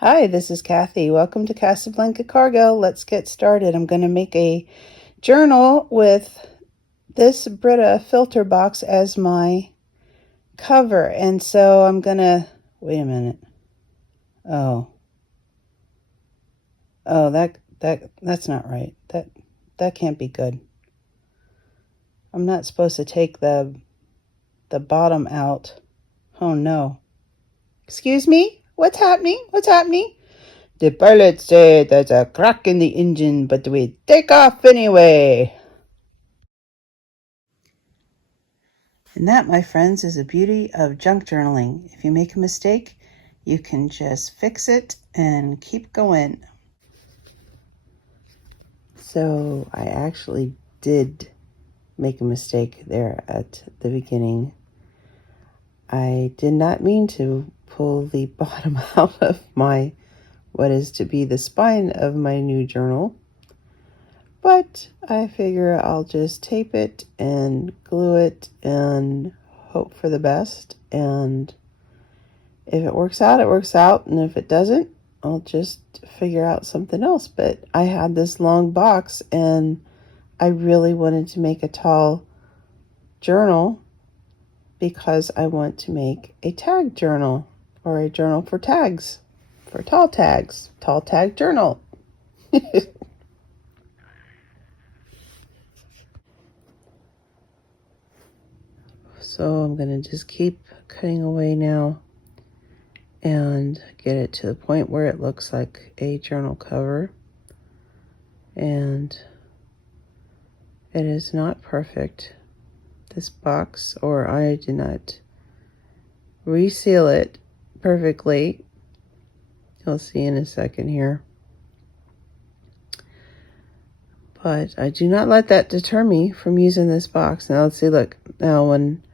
Hi, this is Kathy. Welcome to Casablanca Cargo. Let's get started. I'm going to make a journal with this Brita filter box as my cover. And so I'm going to, wait a minute. Oh, that's not right. That can't be good. I'm not supposed to take the bottom out. Oh no. Excuse me? What's happening? What's happening? The pilot said there's a crack in the engine, but we take off anyway. And that, my friends, is the beauty of junk journaling. If you make a mistake, you can just fix it and keep going. So I actually did make a mistake there at the beginning. I did not mean to pull the bottom out of what is to be the spine of my new journal. But I figure I'll just tape it and glue it and hope for the best. And if it works out, it works out. And if it doesn't, I'll just figure out something else. But I had this long box and I really wanted to make a tall journal because I want to make a tag journal or a journal for tags, for tall tag journal. So I'm going to just keep cutting away now and get it to the point where it looks like a journal cover. And it is not perfect, this box, or I did not reseal it perfectly. You'll see in a second here. But I do not let that deter me from using this box. Now let's see, look, now when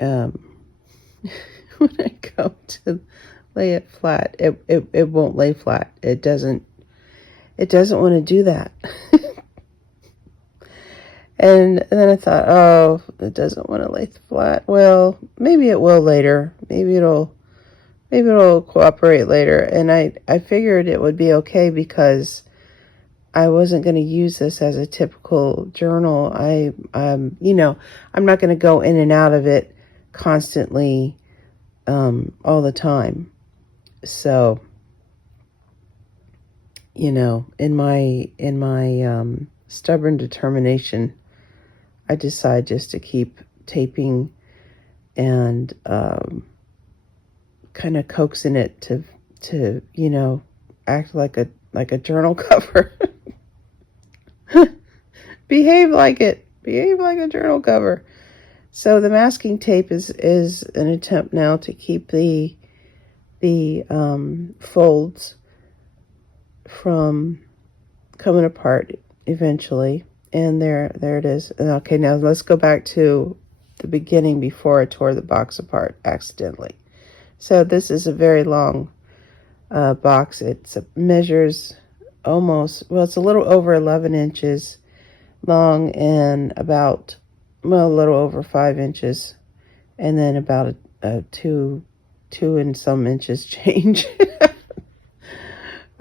when I go to lay it flat, it won't lay flat. It doesn't want to do that. And then I thought, oh, it doesn't want to lay flat. Well, maybe it will later. Maybe it'll cooperate later. And I figured it would be okay because I wasn't going to use this as a typical journal. I'm not going to go in and out of it constantly, all the time. So, in my stubborn determination, I decide just to keep taping and kind of coaxing it to act like a journal cover. Behave like a journal cover. So the masking tape is an attempt now to keep the folds from coming apart eventually. And there it is. Okay, now let's go back to the beginning before I tore the box apart accidentally. So this is a very long box. It measures it's a little over 11 inches long and about, a little over 5 inches. And then about a two and some inches change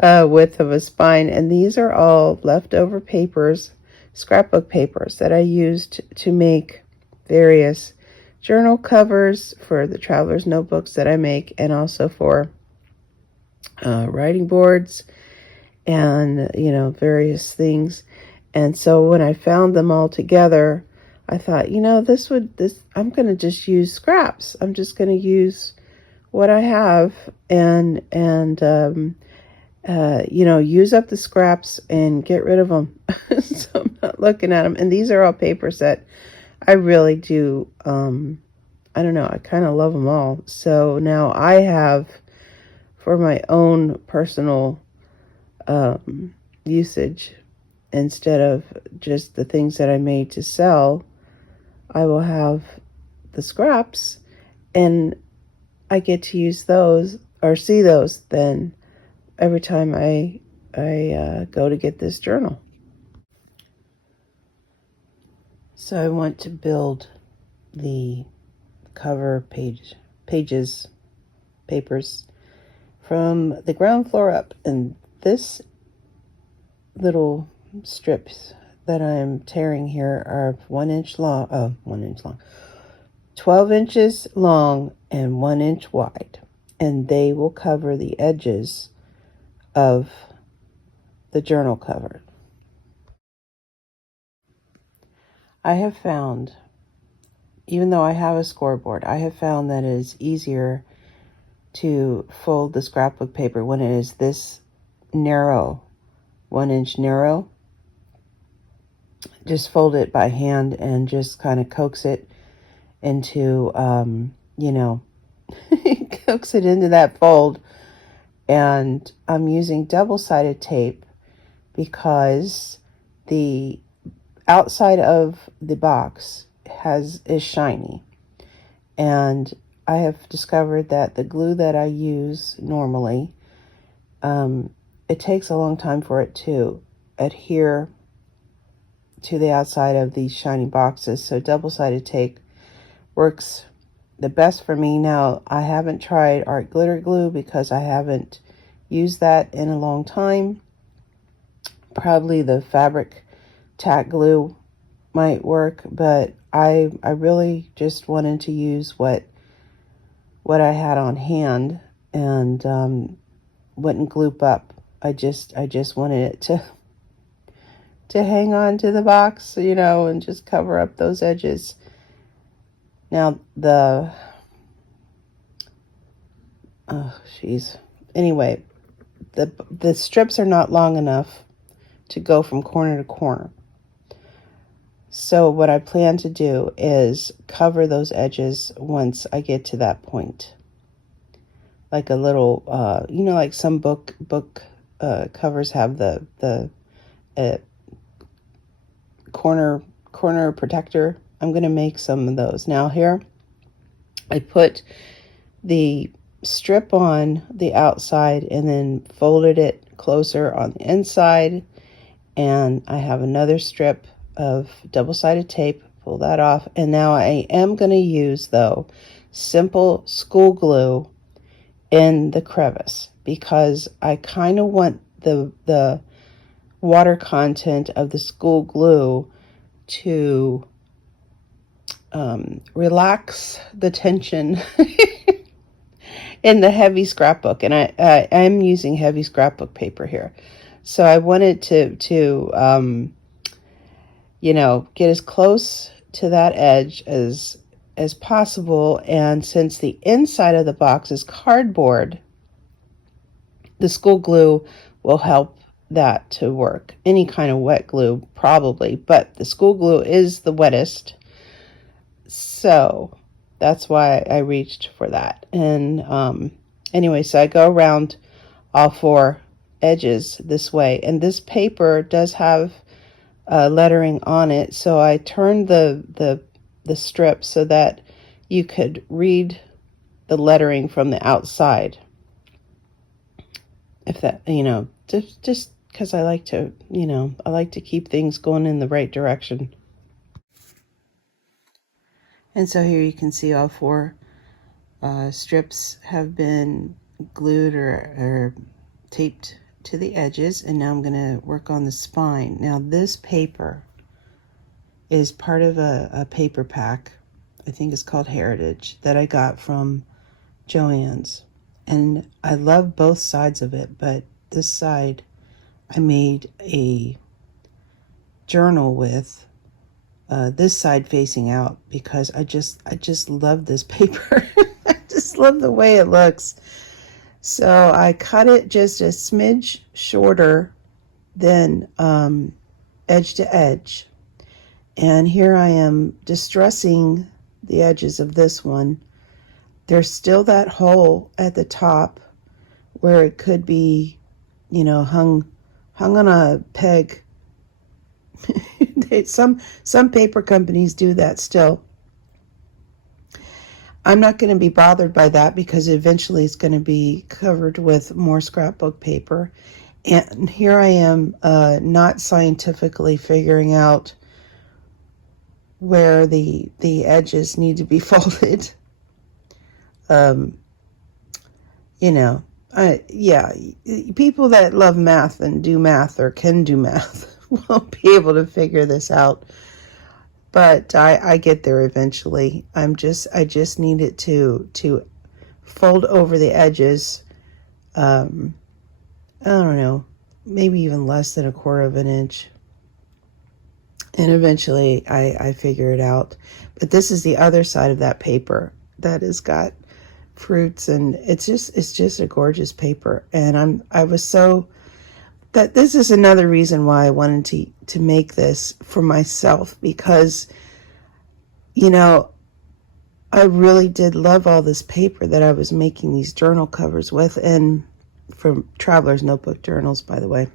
width of a spine. And these are all leftover papers, scrapbook papers that I used to make various journal covers for the traveler's notebooks that I make, and also for writing boards and various things. And so when I found them all together, I thought, I'm going to just use scraps. I'm just going to use what I have and use up the scraps and get rid of them. So I'm not looking at them. And these are all papers that I really do. I don't know. I kind of love them all. So now I have, for my own personal usage, instead of just the things that I made to sell, I will have the scraps, and I get to use those or see those then every time I go to get this journal. So I want to build the cover papers from the ground floor up. And this little strips that I'm tearing here are 1 inch long, 12 inches long and 1 inch wide. And they will cover the edges of the journal cover. I have found, even though I have a scoreboard, I have found that it is easier to fold the scrapbook paper when it is this narrow, 1 inch narrow. Just fold it by hand and just kind of coax it into, coax it into that fold. And I'm using double-sided tape because the outside of the box is shiny. And I have discovered that the glue that I use normally, it takes a long time for it to adhere to the outside of these shiny boxes. So double-sided tape works the best for me. Now, I haven't tried art glitter glue because I haven't used that in a long time. Probably the fabric tack glue might work, but I really just wanted to use what I had on hand and wouldn't gloop up. I just wanted it to hang on to the box, and just cover up those edges. Now anyway, the strips are not long enough to go from corner to corner. So what I plan to do is cover those edges once I get to that point. Like a little, like some book covers have the corner protector. I'm going to make some of those. Now here, I put the strip on the outside and then folded it closer on the inside. And I have another strip of double-sided tape, pull that off. And now I am going to use, though, simple school glue in the crevice because I kind of want the water content of the school glue to relax the tension in the heavy scrapbook. And I'm using heavy scrapbook paper here. So I wanted to get as close to that edge as possible. And since the inside of the box is cardboard, the school glue will help that to work. Any kind of wet glue, probably, but the school glue is the wettest. So that's why I reached for that. And anyway, so I go around all four edges this way. And this paper does have lettering on it, so I turned the strip so that you could read the lettering from the outside. If that, just because I like to keep things going in the right direction. And so here you can see all four strips have been glued or taped to the edges, and now I'm going to work on the spine. Now this paper is part of a paper pack, I think it's called Heritage, that I got from Joann's, and I love both sides of it, but this side I made a journal with, this side facing out, because I just love this paper. I just love the way it looks. So I cut it just a smidge shorter than edge to edge. And here I am distressing the edges of this one. There's still that hole at the top where it could be, hung on a peg. Some paper companies do that still. I'm not going to be bothered by that because eventually it's going to be covered with more scrapbook paper. And here I am not scientifically figuring out where the edges need to be folded. Yeah, people that love math and do math or can do math won't be able to figure this out. But I get there eventually. I just need it to fold over the edges. I don't know, maybe even less than 1/4 of an inch. And eventually I figure it out. But this is the other side of that paper that has got fruits, and it's just a gorgeous paper. And I was so that this is another reason why I wanted to make this for myself, because you know, I really did love all this paper that I was making these journal covers with, and from Traveler's Notebook Journals, by the way.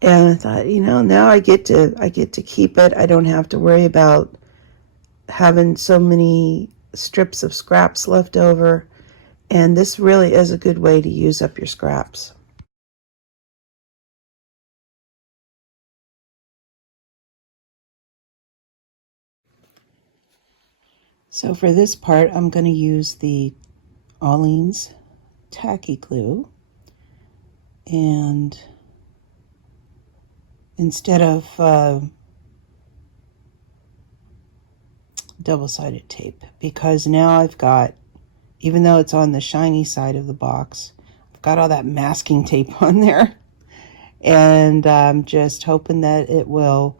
And I thought, now I get to keep it. I don't have to worry about having so many strips of scraps left over. And this really is a good way to use up your scraps. So for this part, I'm going to use the Aleene's tacky glue, and instead of double-sided tape, because now I've got, even though it's on the shiny side of the box, I've got all that masking tape on there, and I'm just hoping that it will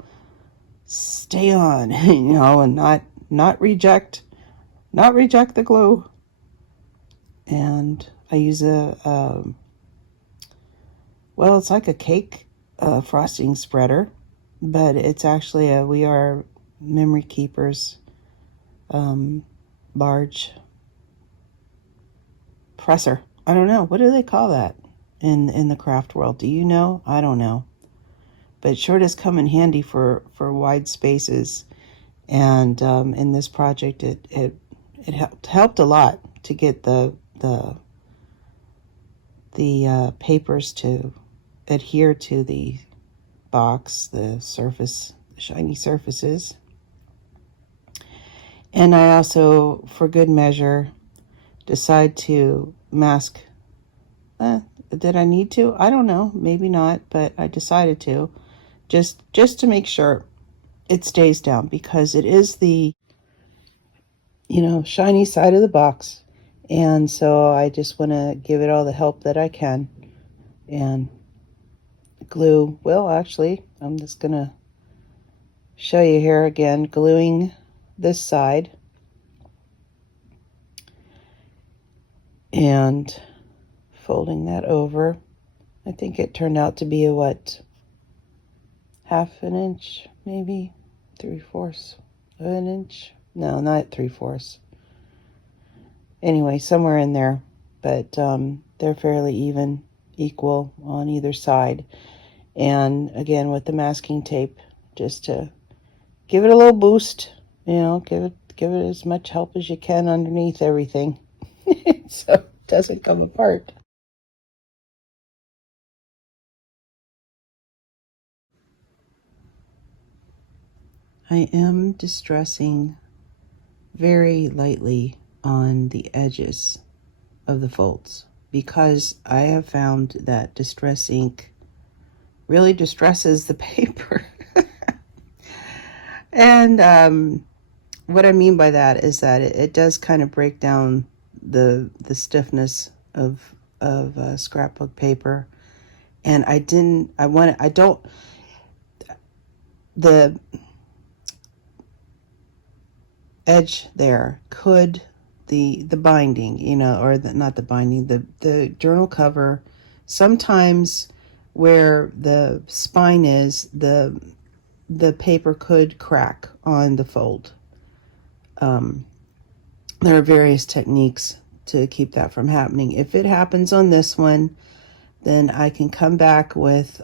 stay on, and not reject the glue. And I use it's like a cake frosting spreader, but it's actually a We Are Memory Keepers large presser. I don't know, what do they call that in the craft world? Do you know? I don't know, but it sure does come in handy for wide spaces. And in this project, it helped a lot to get the papers to adhere to the box, the surface, the shiny surfaces. And I also, for good measure, decide to mask. Did I need to? I don't know, maybe not, but I decided to, just to make sure it stays down, because it is the shiny side of the box. And so I just want to give it all the help that I can. And glue, well, actually, I'm just going to show you here again, gluing this side and folding that over. I think it turned out to be a, 1/2 inch, maybe 3/4 of an inch. No, not 3/4. Anyway, somewhere in there, but they're fairly equal on either side. And again, with the masking tape, just to give it a little boost, give it as much help as you can underneath everything, so it doesn't come apart. I am distressing very lightly on the edges of the folds, because I have found that distress ink really distresses the paper. And what I mean by that is that it does kind of break down the stiffness of scrapbook paper. And the edge there could, the binding, or not the binding, the journal cover, sometimes where the spine is, the paper could crack on the fold. There are various techniques to keep that from happening. If it happens on this one, then I can come back with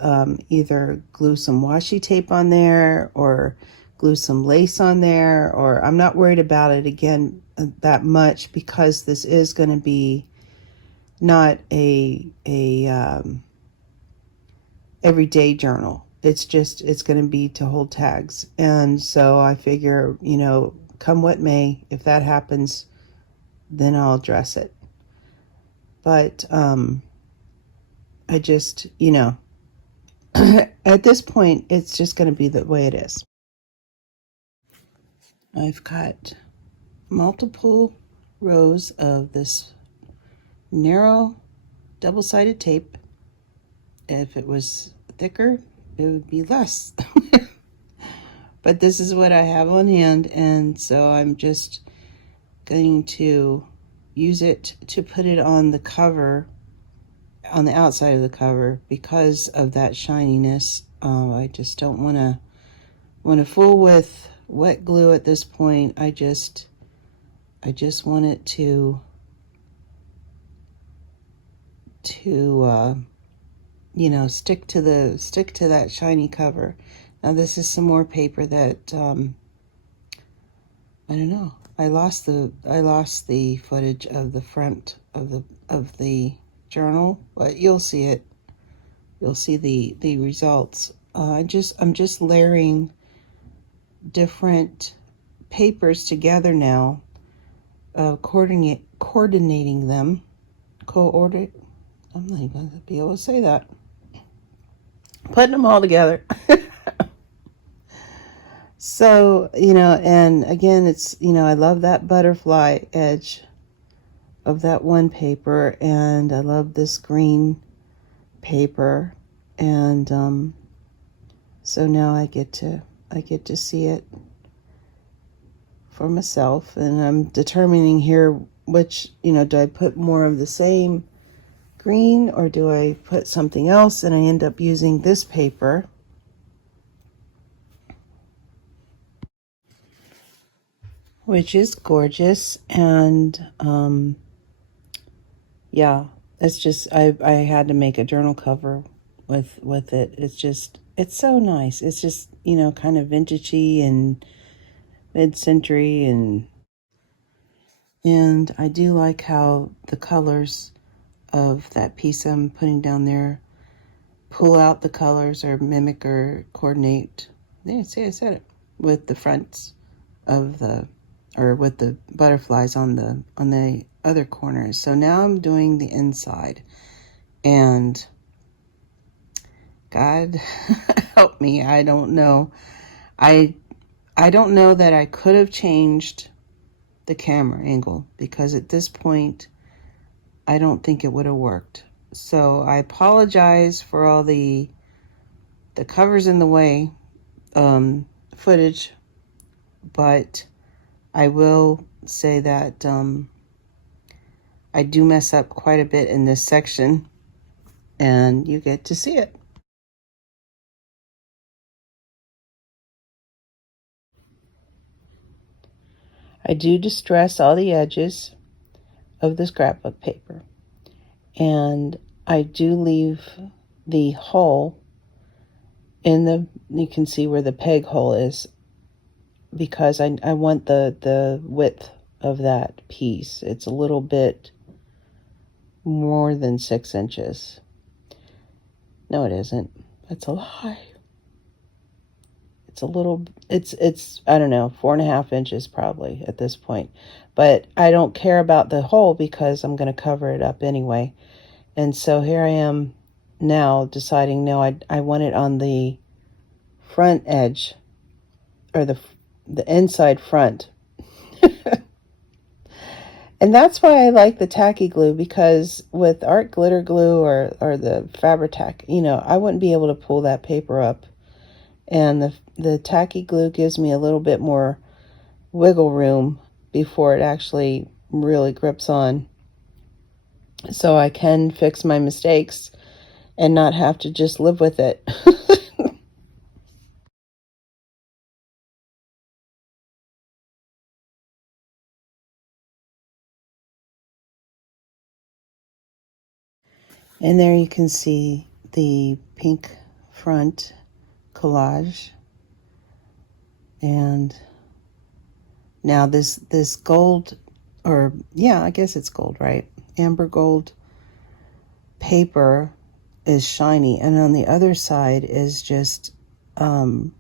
either glue some washi tape on there, or glue some lace on there, or I'm not worried about it again that much, because this is going to be not a everyday journal. It's going to be to hold tags. And so I figure, come what may, if that happens, then I'll address it. but I just, at this point, it's just going to be the way it is. I've got multiple rows of this narrow double-sided tape. If it was thicker, it would be less. But this is what I have on hand, and so I'm just going to use it to put it on the cover, on the outside of the cover, because of that shininess. I just don't want to fool with wet glue at this point. I just want it to stick to that shiny cover. Now this is some more paper that I don't know. I lost the footage of the front of the journal, but you'll see it. You'll see the results. I'm just layering different papers together now, coordinating them. I'm not even going to be able to say that. Putting them all together. So, and again, it's, I love that butterfly edge of that one paper, and I love this green paper, and so now I get to see it for myself, and I'm determining here which, do I put more of the same green or do I put something else, and I end up using this paper. Which is gorgeous, and yeah, it's just I had to make a journal cover with it. It's so nice. It's just kind of vintagey and mid-century, and I do like how the colors of that piece I'm putting down there pull out the colors or mimic or coordinate. Yeah, see, I said it, with the fronts of or with the butterflies on the other corners. So now I'm doing the inside, and God help me, I don't know. I don't know that I could have changed the camera angle, because at this point I don't think it would have worked. So I apologize for all the covers in the way footage, but I will say that I do mess up quite a bit in this section, and you get to see it. I do distress all the edges of the scrapbook paper, and I do leave the hole you can see where the peg hole is, because I want the width of that piece. It's a little bit more than 6 inches. No, it isn't. That's a lie. It's I don't know, 4.5 inches probably at this point. But I don't care about the hole because I'm going to cover it up anyway. And so here I am now deciding, no, I want it on the front edge, or the inside front. And that's why I like the tacky glue, because with art glitter glue or the Fabri-Tac, I wouldn't be able to pull that paper up. And the tacky glue gives me a little bit more wiggle room before it actually really grips on. So I can fix my mistakes and not have to just live with it. And there you can see the pink front collage. And now this gold, or yeah, I guess it's gold, right? Amber gold paper is shiny, and on the other side is just you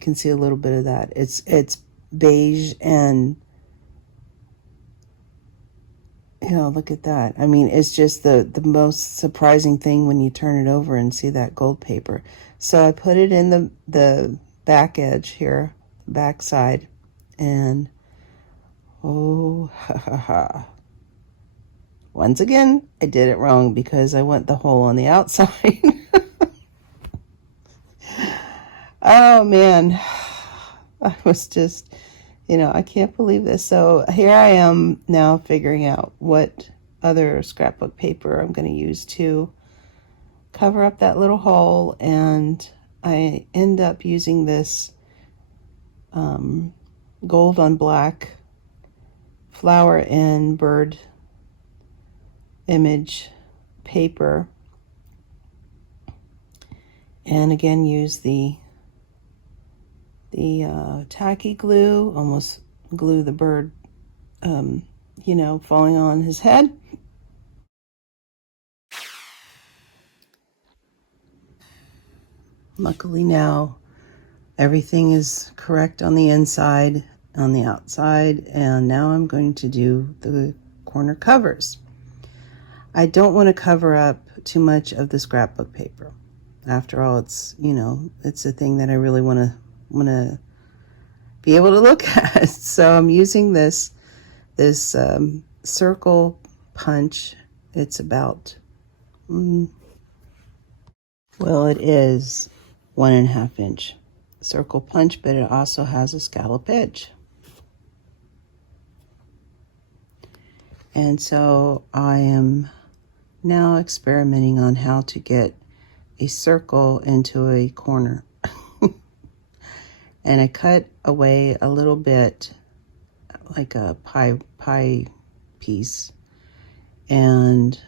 can see a little bit of that. It's beige and Yeah, look at that. I mean, it's just the most surprising thing when you turn it over and see that gold paper. So I put it in the back edge here, back side, and oh, ha ha ha. Once again, I did it wrong because I went the hole on the outside. Oh man, I was just, I can't believe this. So here I am now figuring out what other scrapbook paper I'm going to use to cover up that little hole, and I end up using this gold on black flower and bird image paper, and again use the tacky glue, almost glue the bird, falling on his head. Luckily now everything is correct on the inside, on the outside, and now I'm going to do the corner covers. I don't want to cover up too much of the scrapbook paper. After all, it's a thing that I really want to be able to look at. So I'm using this circle punch. It's about it is 1.5 inch circle punch, but it also has a scallop edge. And so I am now experimenting on how to get a circle into a corner. And I cut away a little bit, like a pie piece, and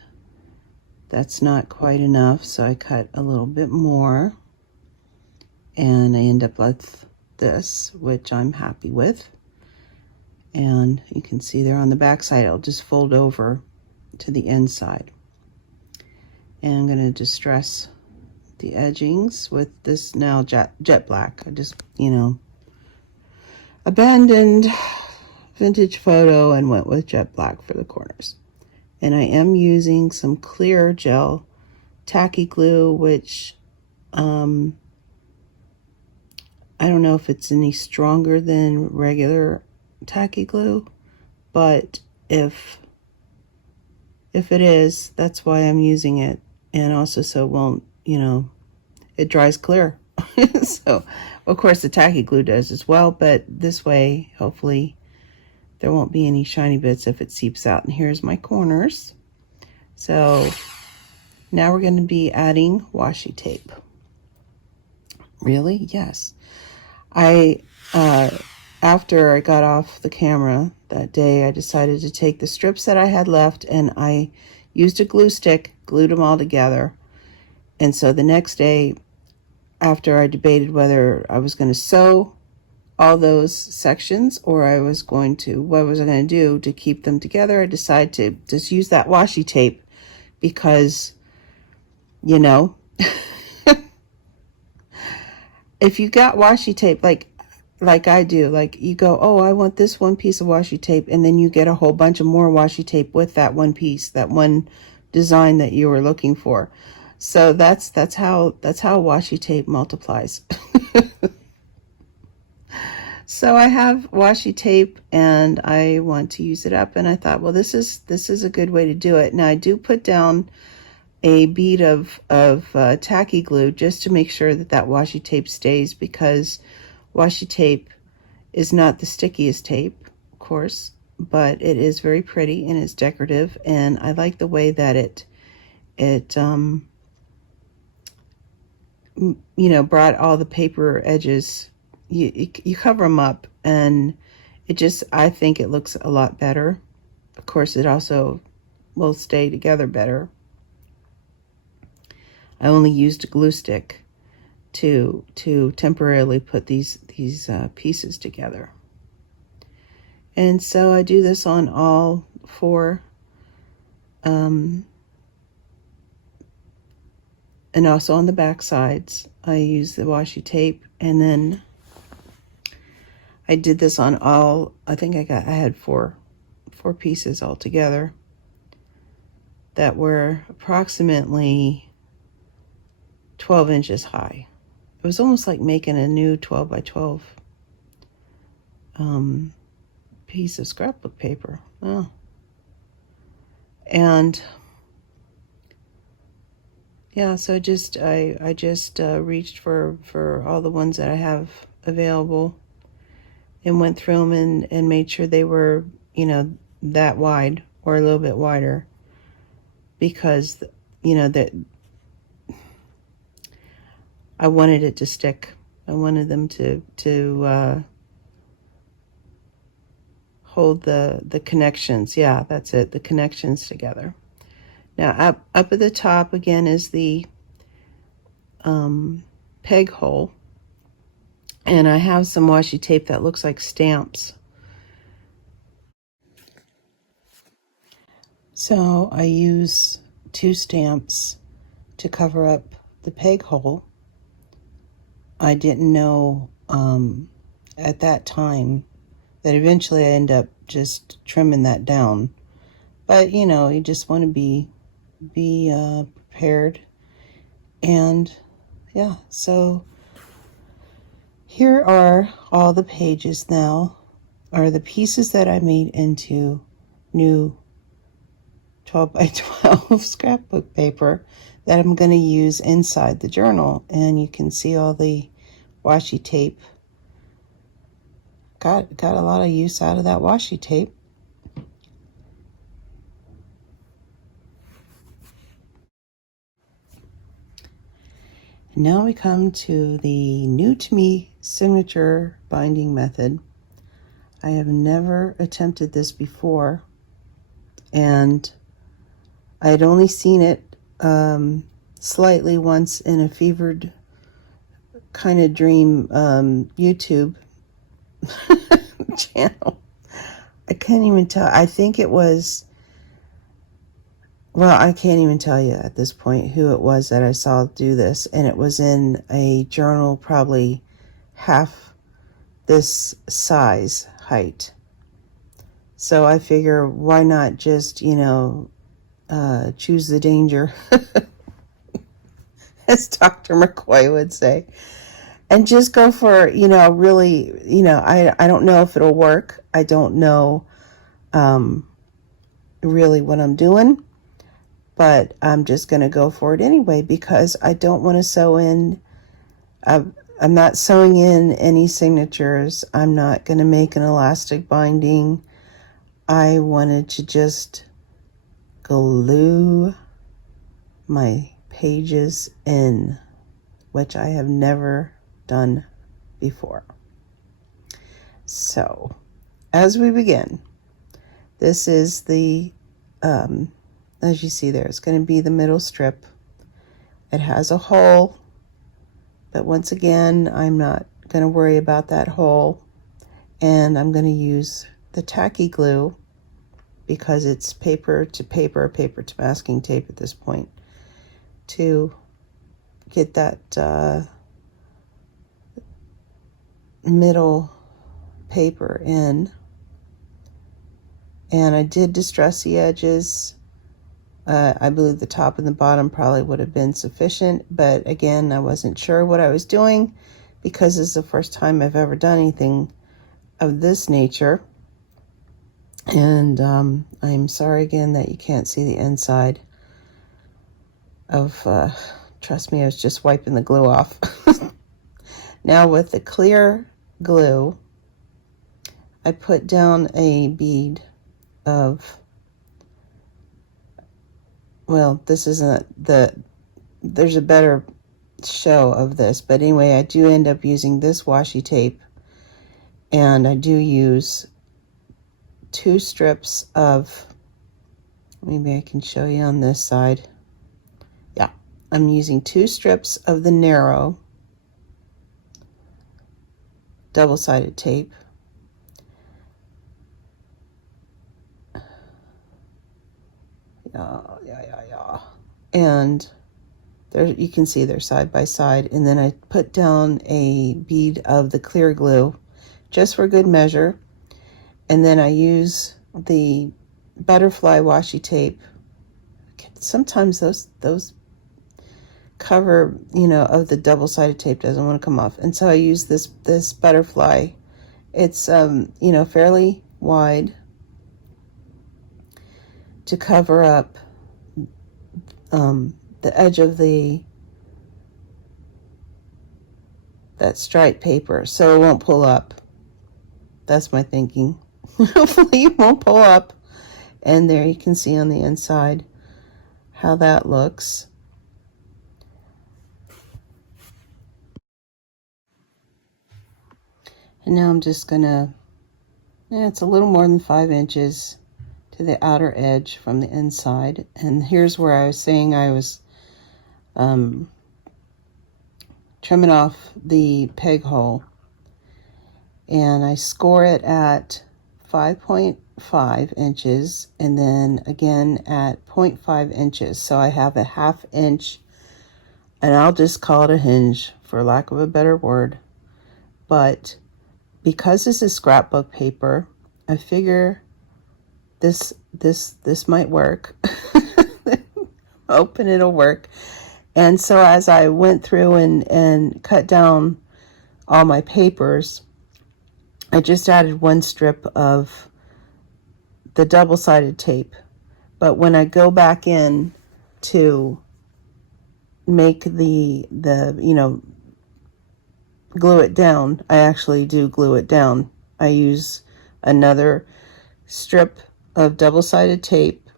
that's not quite enough, so I cut a little bit more, and I end up with this, which I'm happy with. And you can see there on the back side, I'll just fold over to the inside. And I'm going to distress the edgings with this now jet black. I just, abandoned vintage photo and went with jet black for the corners. And I am using some clear gel tacky glue, which I don't know if it's any stronger than regular tacky glue, but if it is, that's why I'm using it. And also so it won't, it dries clear. So of course the tacky glue does as well, but this way hopefully there won't be any shiny bits if it seeps out. And here's my corners. So now we're going to be adding washi tape. Really? Yes. After I got off the camera that day, I decided to take the strips that I had left, and I used a glue stick, glued them all together. And so the next day, after I debated whether I was going to sew all those sections or what was I going to do to keep them together, I decided to just use that washi tape because, if you got washi tape, like I do, like you go, oh, I want this one piece of washi tape, and then you get a whole bunch of more washi tape with that one piece, that one design that you were looking for. So that's how washi tape multiplies. So I have washi tape and I want to use it up, and I thought, well, this is a good way to do it. Now I do put down a bead of tacky glue just to make sure that washi tape stays, because washi tape is not the stickiest tape, of course, but it is very pretty and it's decorative, and I like the way that it brought all the paper edges. You cover them up, and I think it looks a lot better. Of course, it also will stay together better. I only used a glue stick to temporarily put these pieces together. And so I do this on all four, and also on the back sides. I use the washi tape, and then I did this on all. I think I had four pieces all together, that were approximately 12 inches high. It was almost like making a new 12 by 12 piece of scrapbook paper. Oh. And yeah, so I just reached for all the ones that I have available and went through them and made sure they were, you know, that wide or a little bit wider, because, you know, that I wanted it to stick. I wanted them to hold the connections. Yeah, that's it, the connections together. Now up at the top again is the peg hole, and I have some washi tape that looks like stamps. So I use 2 stamps to cover up the peg hole. I didn't know at that time that eventually I end up just trimming that down. But, you know, you just want to be prepared. And yeah, so here are all the pages now, are the pieces that I made into new 12 by 12 scrapbook paper that I'm going to use inside the journal. And you can see all the washi tape. Got a lot of use out of that washi tape. And now we come to the new to me signature binding method. I have never attempted this before, and I had only seen it slightly once in a fevered kind of dream YouTube channel. I can't even tell. I think it was, well, I can't even tell you at this point who it was that I saw do this, and it was in a journal probably half this size height. So I figure, why not just, you know, choose the danger, as Dr. McCoy would say, and just go for, you know, really, you know, I don't know if it'll work. I don't know really what I'm doing, but I'm just going to go for it anyway, because I don't want to sew in. I'm not sewing in any signatures. I'm not going to make an elastic binding. I wanted to just glue my pages in, which I have never done before. So, as we begin, this is the, as you see there, it's going to be the middle strip. It has a hole, but once again, I'm not going to worry about that hole, and I'm going to use the tacky glue, because it's paper to paper, paper to masking tape at this point, to get that middle paper in. And I did distress the edges. I believe the top and the bottom probably would have been sufficient, but again, I wasn't sure what I was doing, because this is the first time I've ever done anything of this nature. And I'm sorry again that you can't see the inside of, trust me, I was just wiping the glue off. Now with the clear glue, I put down a bead of, well, this isn't there's a better show of this, but anyway, I do end up using this washi tape, and I do use 2 strips of, maybe I can show you on this side. Yeah, I'm using 2 strips of the narrow double-sided tape. Yeah. And there, you can see they're side by side. And then I put down a bead of the clear glue, just for good measure. And then I use the butterfly washi tape. I can sometimes those cover, you know, of the double-sided tape doesn't want to come off. And so I use this butterfly. It's you know, fairly wide to cover up the edge of that stripe paper, so it won't pull up. That's my thinking. Hopefully it won't pull up. And there you can see on the inside how that looks. And now I'm just gonna, it's a little more than 5 inches to the outer edge from the inside. And here's where I was saying I was trimming off the peg hole. And I score it at 5.5 inches and then again at 0.5 inches. So I have a 1/2 inch, and I'll just call it a hinge for lack of a better word. But because this is scrapbook paper, I figure this might work. Hoping it'll work. And so as I went through and cut down all my papers, I just added 1 strip of the double-sided tape. But when I go back in to make the you know, glue it down, I actually do glue it down. I use another strip of double-sided tape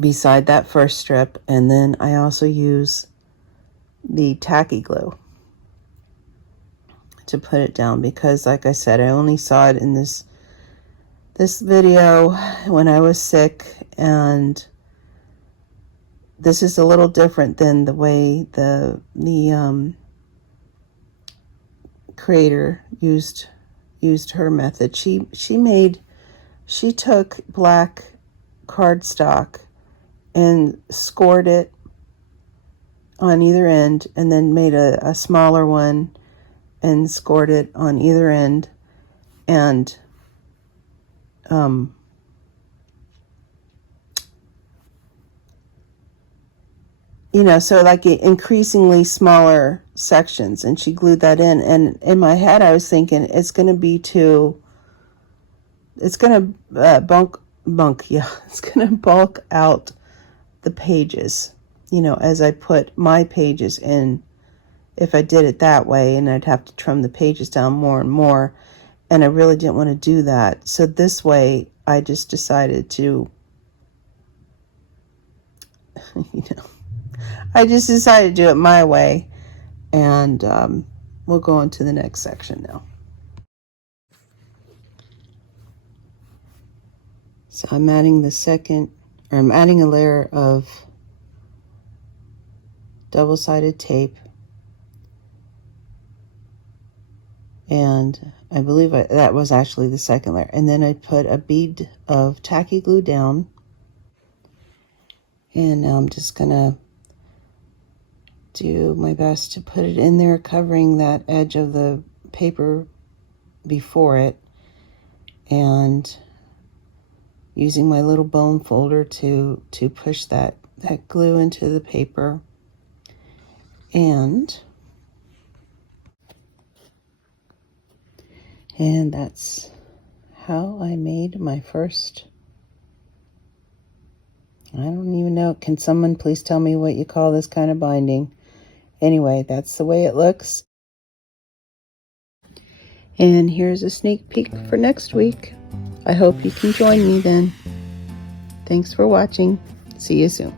beside that first strip, and then I also use the tacky glue to put it down, because like I said, I only saw it in this video when I was sick, and this is a little different than the way the creator used her method. She took black cardstock and scored it on either end, and then made a smaller one and scored it on either end, and you know, so like increasingly smaller sections, and she glued that in. And in my head I was thinking it's going to be too, it's going to it's going to bulk out the pages, you know, as I put my pages in, if I did it that way, and I'd have to trim the pages down more and more, and I really didn't want to do that. So this way I just decided to, you know, I just decided to do it my way. And we'll go on to the next section now. So I'm adding I'm adding a layer of double-sided tape, and I believe that was actually the second layer. And then I put a bead of tacky glue down, and now I'm just gonna do my best to put it in there, covering that edge of the paper before it, and using my little bone folder to push that glue into the paper. And that's how I made my first, I don't even know, can someone please tell me what you call this kind of binding? Anyway, that's the way it looks. And here's a sneak peek for next week. I hope you can join me then. Thanks for watching. See you soon.